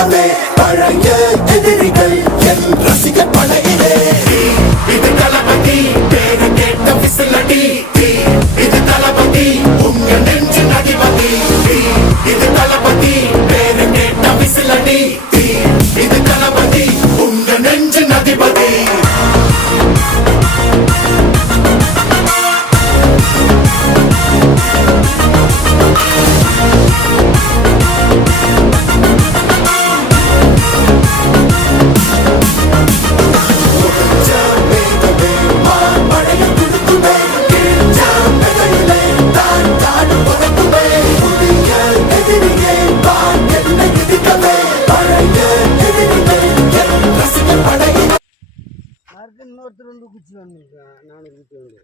நடுக்கமே பழைய எதிரிகள் என் ரசிகர் படையிலே இது தளபதி பேரு கேட்ட விசிலடி இது தளபதி உங்க நெஞ்சு நடிபதி இது தளபதி பேரு கேட்ட விசிலடி இது தளபதி உங்க நெஞ்சு நதிபதி இன்னொருத்தர் வந்து குச்சி வந்துருக்கேன் நானும் குச்சி வந்து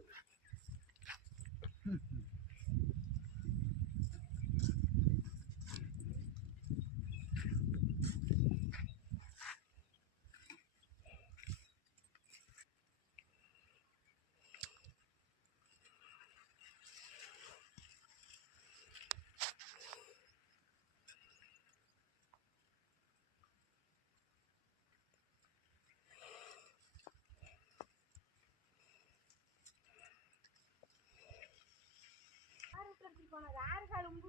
யாரு கால் உங்க